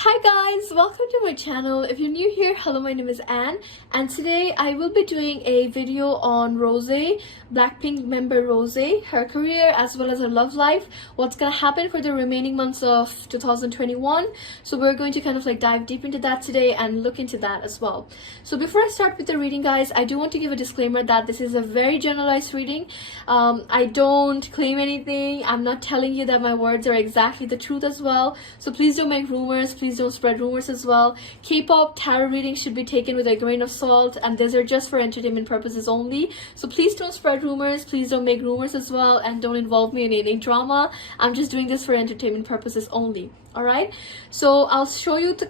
Hi guys, welcome to my channel. If you're new here, hello, my name is Anne, and today I will be doing a video on ROSÉ, BLACKPINK member ROSÉ, her career as well as her love life, what's gonna happen for the remaining months of 2021. So we're going to kind of like dive deep into that today and look into that as well. So before I start with the reading, guys, I do want to give a disclaimer that this is a very generalized reading. I don't claim anything. I'm not telling you that my words are exactly the truth as well. So please don't make rumors. Please don't spread rumors as well. K-pop tarot readings should be taken with a grain of salt, and these are just for entertainment purposes only. So please don't spread rumors. Please don't make rumors as well, and don't involve me in any drama. I'm just doing this for entertainment purposes only. Alright, so I'll show you the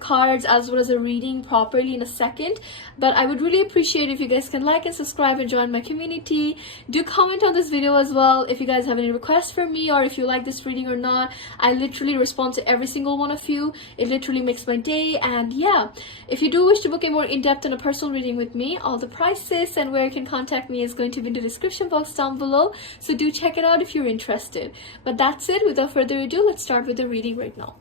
cards as well as a reading properly in a second, but I would really appreciate if you guys can like and subscribe and join my community. Do comment on this video as well if you guys have any requests for me, or if you like this reading or not. I literally respond to every single one of you. It literally makes my day. And yeah, if you do wish to book a more in-depth and a personal reading with me, all the prices and where you can contact me is going to be in the description box down below, so do check it out if you're interested. But that's it. Without further ado, let's start with the reading right now.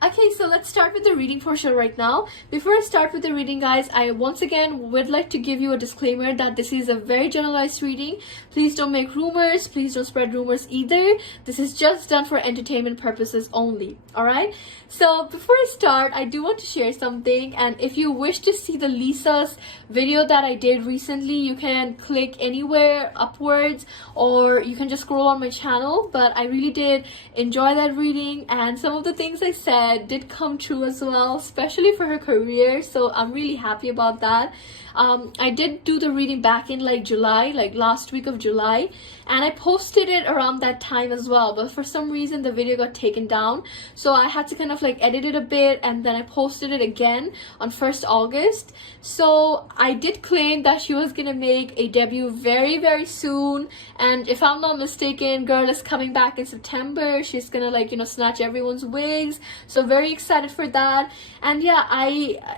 Okay, so let's start with the reading portion right now. Before I start with the reading, guys, I once again would like to give you a disclaimer that this is a very generalized reading. Please don't make rumors. Please don't spread rumors either. This is just done for entertainment purposes only. Alright? So before I start, I do want to share something. And if you wish to see the LALISA's video that I did recently, you can click anywhere upwards, or you can just scroll on my channel. But I really did enjoy that reading, and some of the things I said did come true as well, especially for her career. So I'm really happy about that. I did do the reading back in like July, like last week of July, and I posted it around that time as well, but for some reason the video got taken down, so I had to kind of like edit it a bit, and then I posted it again on 1st August. So I did claim that she was gonna make a debut very soon, and if I'm not mistaken, girl is coming back in September. She's gonna like, you know, snatch everyone's wigs, so very excited for that. And yeah,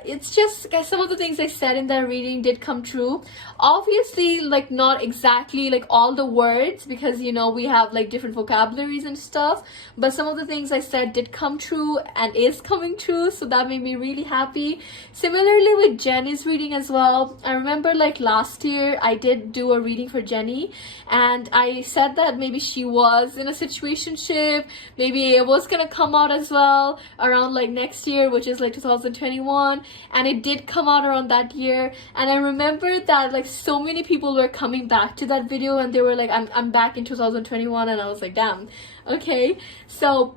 it's just, guys, some of the things I said in that reading did come true. Obviously, like not exactly like all the words, because you know we have like different vocabularies and stuff, but some of the things I said did come true and is coming true, so that made me really happy. Similarly with Jennie's reading as well, I remember like last year I did do a reading for Jennie, and I said that maybe she was in a situationship, maybe it was gonna come out as well around like next year, which is like 2021, and it did come out around that year. And I remember that like so many people were coming back to that video, and they were like, I'm back in 2021, and I was like, damn, okay. So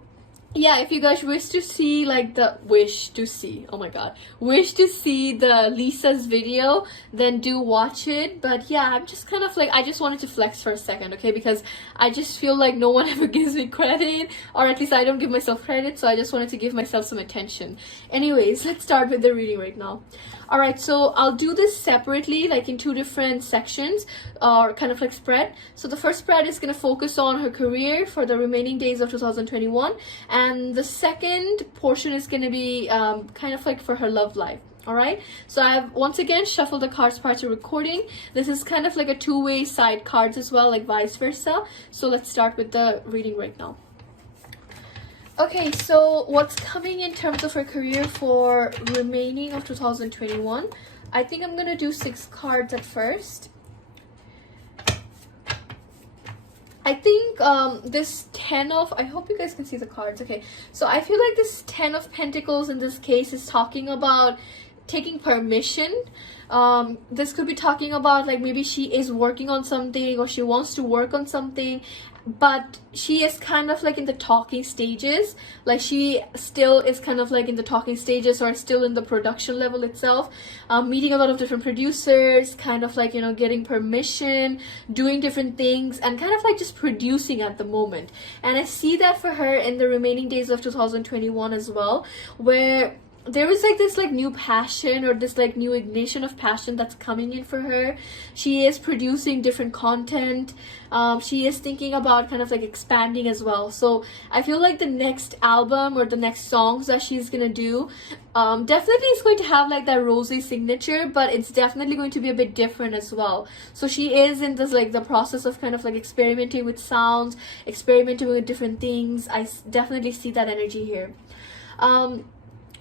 yeah, if you guys wish to see like wish to see the Lisa's video, then do watch it. But yeah, I'm just kind of like, I just wanted to flex for a second, okay, because I just feel like no one ever gives me credit, or at least I don't give myself credit, so I just wanted to give myself some attention. Anyways, let's start with the reading right now. Alright, so I'll do this separately, like in two different sections, or kind of like spread. So the first spread is going to focus on her career for the remaining days of 2021, and the second portion is going to be kind of like for her love life. Alright, so I've once again shuffled the cards prior to recording. This is kind of like a two-way side cards as well, like vice versa. So let's start with the reading right now. Okay, so what's coming in terms of her career for remaining of 2021? I think I'm gonna do 6 cards at first. I think this 10 of, I hope you guys can see the cards. Okay, so I feel like this 10 of Pentacles in this case is talking about taking permission. This could be talking about like maybe she is working on something, or she wants to work on something, but she is kind of like in the talking stages. Like she still is kind of like in the talking stages, or still in the production level itself, meeting a lot of different producers, kind of like, you know, getting permission, doing different things, and kind of like just producing at the moment. And I see that for her in the remaining days of 2021 as well, where there is like this like new passion or this like new ignition of passion that's coming in for her. She is producing different content. She is thinking about kind of like expanding as well. So I feel like the next album or the next songs that she's gonna do definitely is going to have like that Rosé signature, but it's definitely going to be a bit different as well. So she is in this like the process of kind of like experimenting with sounds, experimenting with different things. I definitely see that energy here.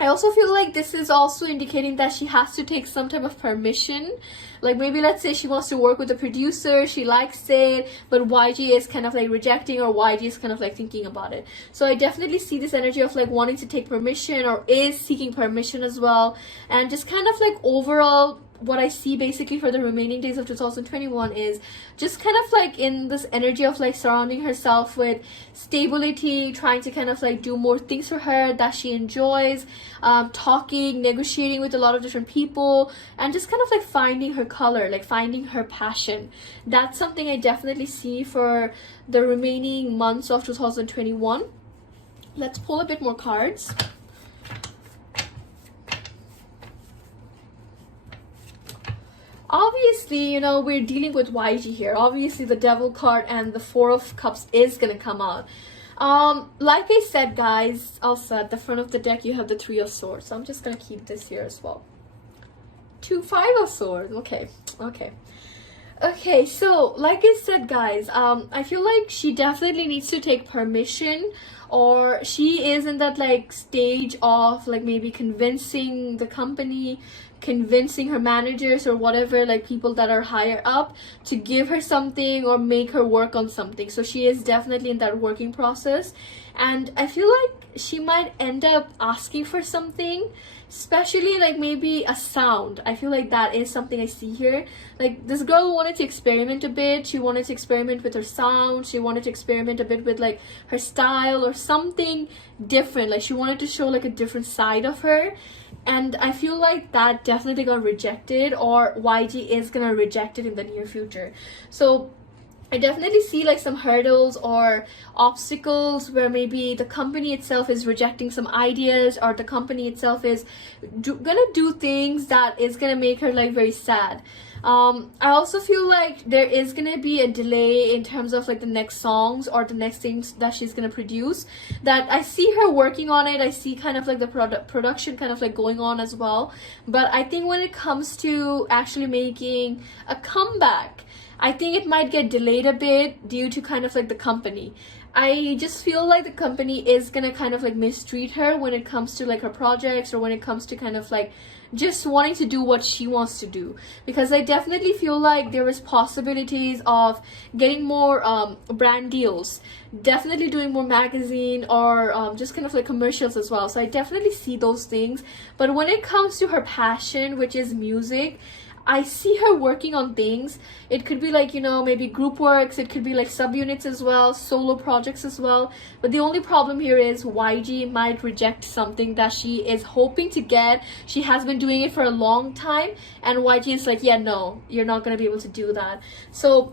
I also feel like this is also indicating that she has to take some type of permission. Like maybe let's say she wants to work with a producer, she likes it, but YG is kind of like rejecting, or YG is kind of like thinking about it. So I definitely see this energy of like wanting to take permission, or is seeking permission as well. And just kind of like overall, what I see basically for the remaining days of 2021 is just kind of like in this energy of like surrounding herself with stability, trying to kind of like do more things for her that she enjoys, talking, negotiating with a lot of different people, and just kind of like finding her color, like finding her passion. That's something I definitely see for the remaining months of 2021. Let's pull a bit more cards. Obviously, you know, we're dealing with YG here. Obviously, the Devil card and the Four of Cups is gonna come out. Like I said, guys, also at the front of the deck, you have the Three of Swords. So I'm just gonna keep this here as well. Five of Swords. Okay, so like I said, guys, I feel like she definitely needs to take permission, or she is in that like stage of like maybe convincing the company, convincing her managers or whatever, like people that are higher up, to give her something or make her work on something. So she is definitely in that working process, and I feel like she might end up asking for something, especially like maybe a sound. I feel like that is something I see here. Like this girl wanted to experiment a bit. She wanted to experiment with her sound. She wanted to experiment a bit with like her style or something different. Like she wanted to show like a different side of her. And I feel like that definitely got rejected, or YG is gonna reject it in the near future. So I definitely see like some hurdles or obstacles where maybe the company itself is rejecting some ideas, or the company itself is gonna do things that is gonna make her like very sad. I also feel like there is gonna be a delay in terms of like the next songs or the next things that she's gonna produce. That I see her working on it. I see kind of like the production kind of like going on as well. But I think when it comes to actually making a comeback, I think it might get delayed a bit due to kind of like the company. I just feel like the company is gonna kind of like mistreat her when it comes to like her projects, or when it comes to kind of like just wanting to do what she wants to do. Because I definitely feel like there is possibilities of getting more brand deals, definitely doing more magazine, or just kind of like commercials as well. So I definitely see those things. But when it comes to her passion, which is music, I see her working on things. It could be like, you know, maybe group works, it could be like subunits as well, solo projects as well. But the only problem here is YG might reject something that she is hoping to get. She has been doing it for a long time, and YG is like, yeah, no, you're not gonna be able to do that. So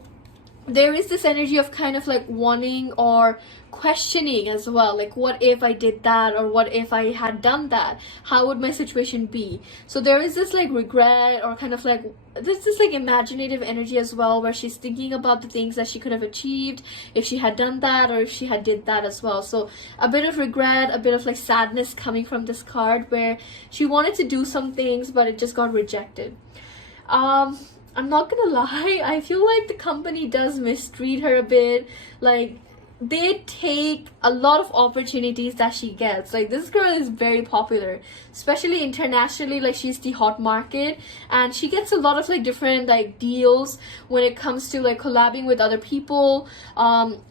there is this energy of kind of like wanting or questioning as well, like what if I did that, or what if I had done that, how would my situation be? So there is this like regret, or kind of like this like imaginative energy as well, where she's thinking about the things that she could have achieved if she had done that, or if she had did that as well. So a bit of regret, a bit of like sadness coming from this card, where she wanted to do some things but it just got rejected. I'm not gonna lie, I feel like the company does mistreat her a bit. Like they take a lot of opportunities that she gets. Like this girl is very popular, especially internationally. Like she's the hot market, and she gets a lot of like different like deals when it comes to like collabing with other people,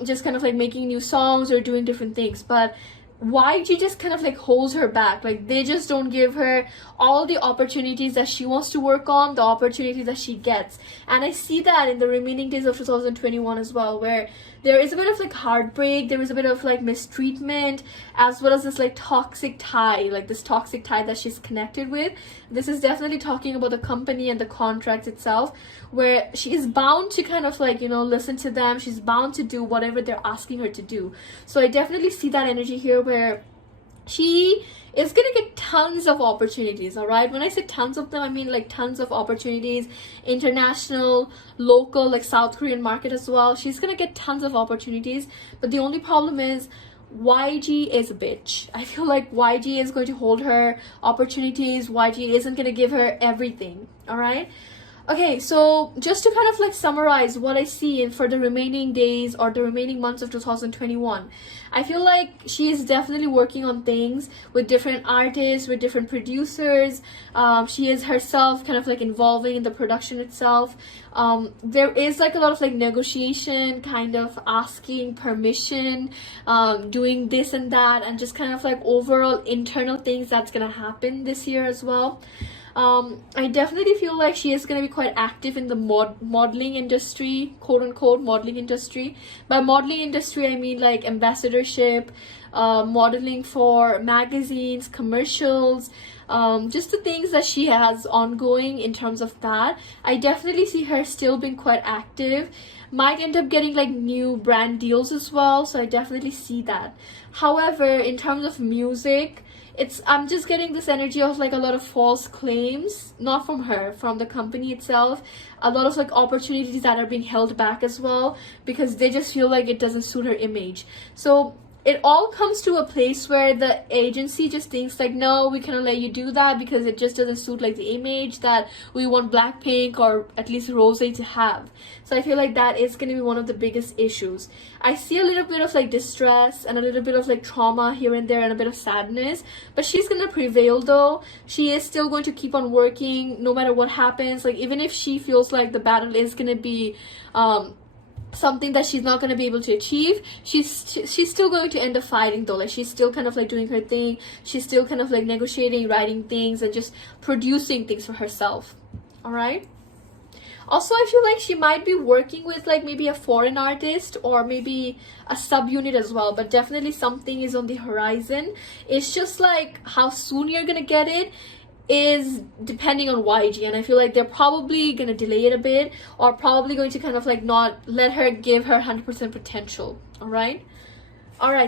just kind of like making new songs or doing different things. But YG just kind of like holds her back. Like they just don't give her all the opportunities that she wants to work on, the opportunities that she gets. And I see that in the remaining days of 2021 as well, where there is a bit of like heartbreak, there is a bit of like mistreatment, as well as this like toxic tie, like this toxic tie that she's connected with. This is definitely talking about the company and the contract itself, where she is bound to kind of like, you know, listen to them. She's bound to do whatever they're asking her to do. So I definitely see that energy here, where she is gonna get tons of opportunities. All right, when I say tons of them, I mean like tons of opportunities, international, local, like South Korean market as well. She's gonna get tons of opportunities, but the only problem is YG is a bitch. I feel like YG is going to hold her opportunities. YG isn't gonna give her everything. All right. Okay, so just to kind of like summarize what I see in for the remaining days or the remaining months of 2021, I feel like she is definitely working on things with different artists, with different producers. She is herself kind of like involving in the production itself. There is like a lot of like negotiation, kind of asking permission, doing this and that, and just kind of like overall internal things that's gonna happen this year as well. I definitely feel like she is going to be quite active in the modeling industry, quote unquote modeling industry. By modeling industry, I mean like ambassadorship, modeling for magazines, commercials, just the things that she has ongoing in terms of that. I definitely see her still being quite active. Might end up getting like new brand deals as well, so I definitely see that. However, in terms of music, I'm just getting this energy of like a lot of false claims, not from her, from the company itself. A lot of like opportunities that are being held back as well because they just feel like it doesn't suit her image. So it all comes to a place where the agency just thinks like, no, we cannot let you do that because it just doesn't suit like the image that we want Blackpink or at least ROSÉ to have. So I feel like that is going to be one of the biggest issues. I see a little bit of like distress and a little bit of like trauma here and there and a bit of sadness, but she's going to prevail though. She is still going to keep on working no matter what happens. Like even if she feels like the battle is going to be something that she's not going to be able to achieve, she's still going to end up fighting though. Like she's still kind of like doing her thing. She's still kind of like negotiating, writing things, and just producing things for herself. All right. Also, I feel like she might be working with like maybe a foreign artist or maybe a subunit as well, but definitely something is on the horizon. It's just like how soon you're gonna get it is depending on YG, and I feel like they're probably gonna delay it a bit or probably going to kind of like not let her give her 100% potential. All right,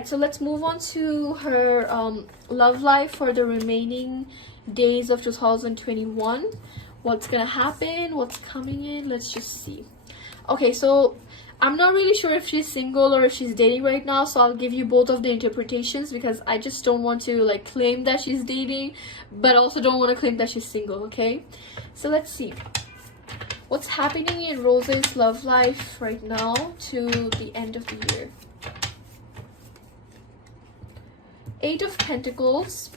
so let's move on to her love life for the remaining days of 2021. What's gonna happen, what's coming in, let's just see. Okay, so I'm not really sure if she's single or if she's dating right now, so I'll give you both of the interpretations because I just don't want to like claim that she's dating, but also don't want to claim that she's single. Okay, so let's see what's happening in ROSÉ's love life right now to the end of the year. 8 of Pentacles,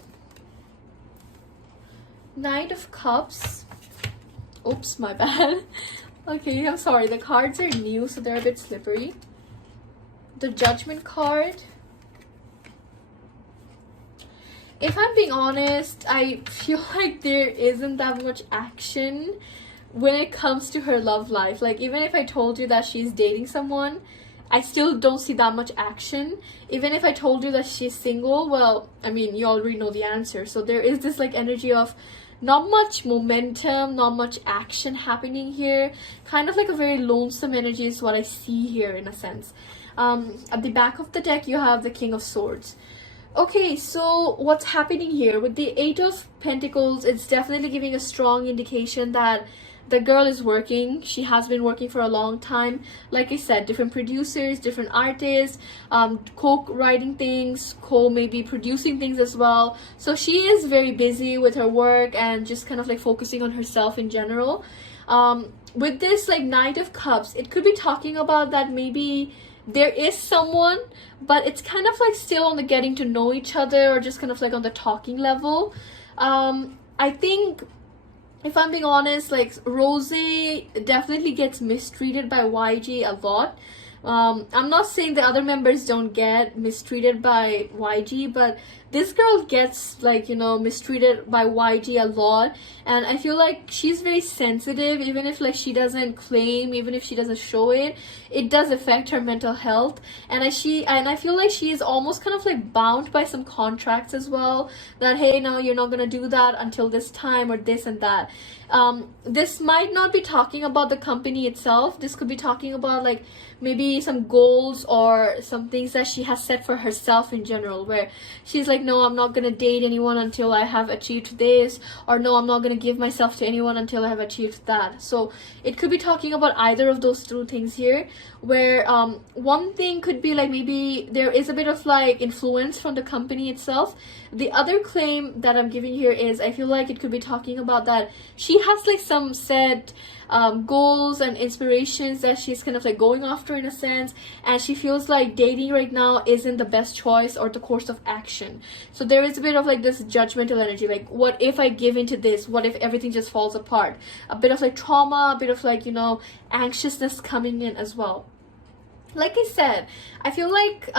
Knight of Cups. Oops, my bad. Okay, I'm sorry. The cards are new, so they're a bit slippery. The Judgment card. If I'm being honest, I feel like there isn't that much action when it comes to her love life. Like, even if I told you that she's dating someone, I still don't see that much action. Even if I told you that she's single, well, I mean, you already know the answer. So there is this like energy of not much momentum, not much action happening here. Kind of like a very lonesome energy is what I see here in a sense. At the back of the deck, you have the King of Swords. Okay, so what's happening here? With the 8 of Pentacles, it's definitely giving a strong indication that the girl is working. She has been working for a long time. Like I said, different producers, different artists, co-writing things, maybe producing things as well. So she is very busy with her work and just kind of like focusing on herself in general. With this like Knight of Cups, it could be talking about that maybe there is someone, but it's kind of like still on the getting to know each other or just kind of like on the talking level. I think, if I'm being honest, like ROSÉ definitely gets mistreated by YG a lot. I'm not saying the other members don't get mistreated by YG, but this girl gets like, you know, mistreated by YG a lot, and I feel like she's very sensitive. Even if like she doesn't claim, even if she doesn't show it, it does affect her mental health, and I feel like she is almost kind of like bound by some contracts as well, that hey, now you're not gonna do that until this time or this and that. This might not be talking about the company itself. This could be talking about like maybe some goals or some things that she has set for herself in general, where she's like, no, I'm not gonna date anyone until I have achieved this, or no, I'm not gonna give myself to anyone until I have achieved that. So it could be talking about either of those two things here, where one thing could be like maybe there is a bit of like influence from the company itself. The other claim that I'm giving here is I feel like it could be talking about that she has like some set goals and inspirations that she's kind of like going after in a sense, and she feels like dating right now isn't the best choice or the course of action. So there is a bit of like this judgmental energy, like what if I give into this, what if everything just falls apart, a bit of like trauma, a bit of like, you know, anxiousness coming in as well. Like I said, I feel like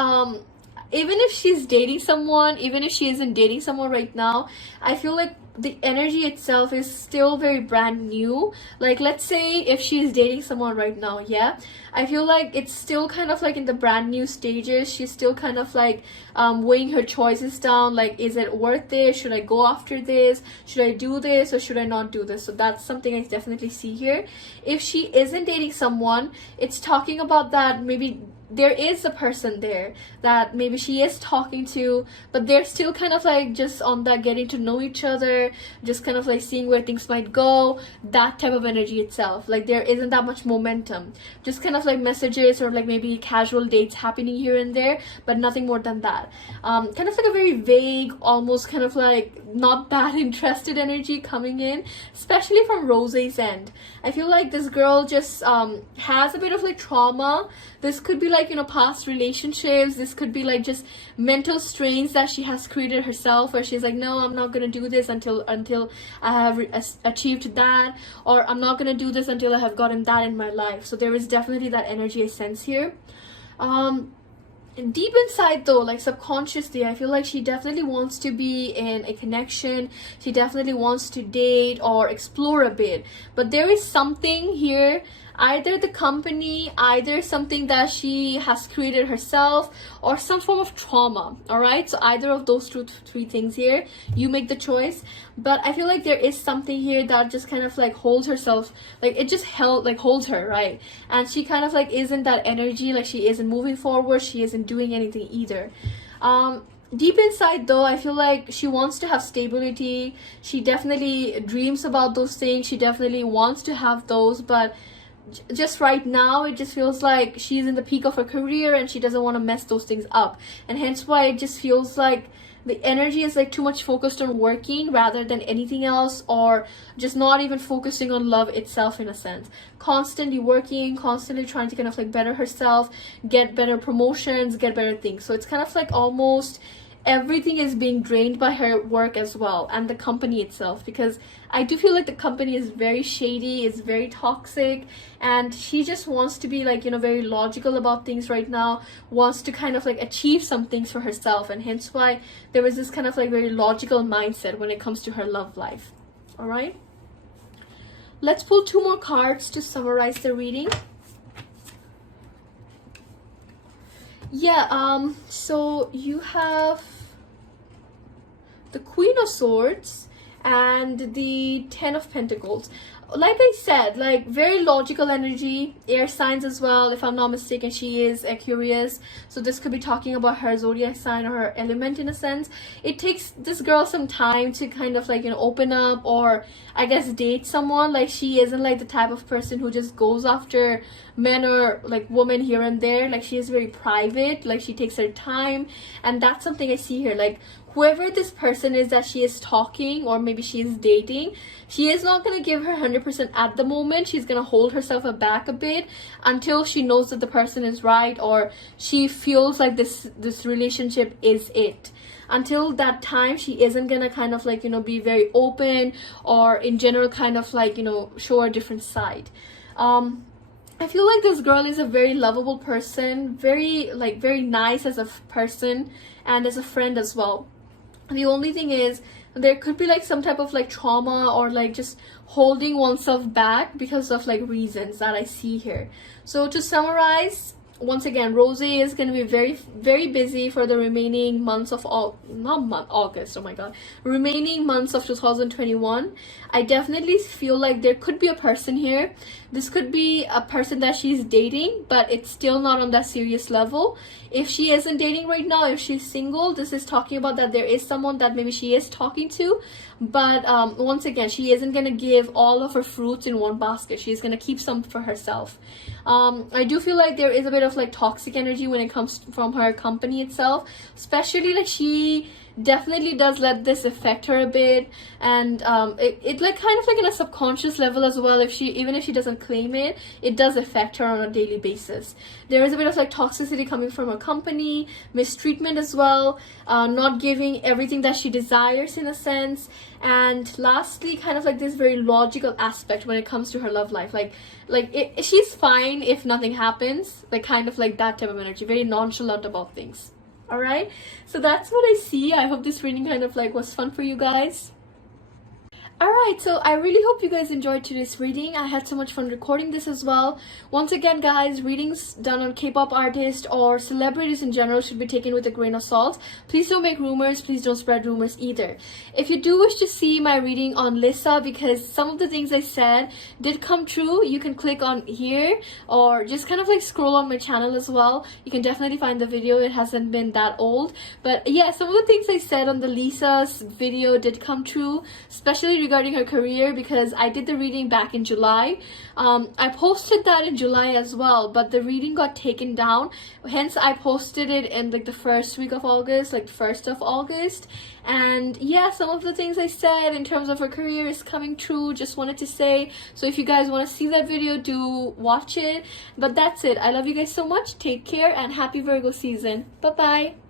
even if she's dating someone, even if she isn't dating someone right now, I feel like the energy itself is still very brand new. Like let's say if she's dating someone right now, yeah, I feel like it's still kind of like in the brand new stages. She's still kind of like weighing her choices down, like is it worth it, should I go after this, should I do this or should I not do this. So that's something I definitely see here. If she isn't dating someone, it's talking about that maybe there is a person there that maybe she is talking to, but they're still kind of like just on that getting to know each other, just kind of like seeing where things might go, that type of energy itself. Like there isn't that much momentum, just kind of like messages or like maybe casual dates happening here and there, but nothing more than that. Kind of like a very vague, almost kind of like not that interested energy coming in, especially from Rosé's end. I feel like this girl just has a bit of like trauma. This could be like, you know, past relationships. This could be like just mental strains that she has created herself, where she's like, no, I'm not gonna do this until I have achieved that, or I'm not gonna do this until I have gotten that in my life. So there is definitely that energy I sense here. Deep inside though, like subconsciously, I feel like she definitely wants to be in a connection. She definitely wants to date or explore a bit, but there is something here, either the company, either something that she has created herself, or some form of trauma. All right, so either of those three things here, you make the choice. But I feel like there is something here that just kind of like holds herself, like it just holds her, right? And she kind of like isn't that energy, like she isn't moving forward, she isn't doing anything either. Deep inside though, I feel like she wants to have stability. She definitely dreams about those things, she definitely wants to have those, but just right now it just feels like she's in the peak of her career and she doesn't want to mess those things up, and hence why it just feels like the energy is like too much focused on working rather than anything else, or just not even focusing on love itself in a sense. Constantly working, constantly trying to kind of like better herself, get better promotions, get better things. So it's kind of like almost everything is being drained by her work as well, and the company itself, because I do feel like the company is very shady, is very toxic, and she just wants to be like, you know, very logical about things right now, wants to kind of like achieve some things for herself, and hence why there is this kind of like very logical mindset when it comes to her love life. All right, let's pull two more cards to summarize the reading. Yeah, so you have the Queen of Swords and the Ten of Pentacles. Like I said, like very logical energy, air signs as well. If I'm not mistaken, she is Aquarius, so this could be talking about her zodiac sign or her element in a sense. It takes this girl some time to kind of like, you know, open up, or I guess date someone. Like she isn't like the type of person who just goes after men or like women here and there. Like she is very private, like she takes her time, and that's something I see here. Like whoever this person is that she is talking or maybe she is dating, she is not going to give her 100% at the moment. She's going to hold herself back a bit until she knows that the person is right, or she feels like this relationship is it. Until that time, she isn't going to kind of like, you know, be very open, or in general kind of like, you know, show a different side. I feel like this girl is a very lovable person, very nice as a person and as a friend as well. The only thing is there could be like some type of like trauma, or like just holding oneself back because of like reasons that I see here. So to summarize, once again, Rosé is going to be very busy for the remaining months of August. Oh my god, remaining months of 2021. I definitely feel like there could be a person here. This could be a person that she's dating, but it's still not on that serious level. If she isn't dating right now, if she's single, this is talking about that there is someone that maybe she is talking to, but once again, she isn't going to give all of her fruits in one basket. She's going to keep some for herself. I do feel like there is a bit of like toxic energy when it comes from her company itself, especially like she definitely does let this affect her a bit, and it like kind of like in a subconscious level as well. Even if she doesn't claim it, it does affect her on a daily basis. There is a bit of like toxicity coming from her company, mistreatment as well, not giving everything that she desires in a sense, and lastly kind of like this very logical aspect when it comes to her love life, she's fine if nothing happens, like kind of like that type of energy, very nonchalant about things. All right, so that's what I see. I hope this reading kind of like was fun for you guys. Alright, so I really hope you guys enjoyed today's reading. I had so much fun recording this as well. Once again, guys, readings done on K-pop artists or celebrities in general should be taken with a grain of salt. Please don't make rumors. Please don't spread rumors either. If you do wish to see my reading on Lisa, because some of the things I said did come true, you can click on here or just kind of like scroll on my channel as well. You can definitely find the video. It hasn't been that old. But yeah, some of the things I said on the Lisa's video did come true, especially regarding her career, because I did the reading back in July. I posted that in July as well, but the reading got taken down, hence I posted it in like the first week of August, like 1st of August. And yeah, some of the things I said in terms of her career is coming true, just wanted to say. So if you guys want to see that video, do watch it. But that's it. I love you guys so much. Take care and happy Virgo season. Bye bye.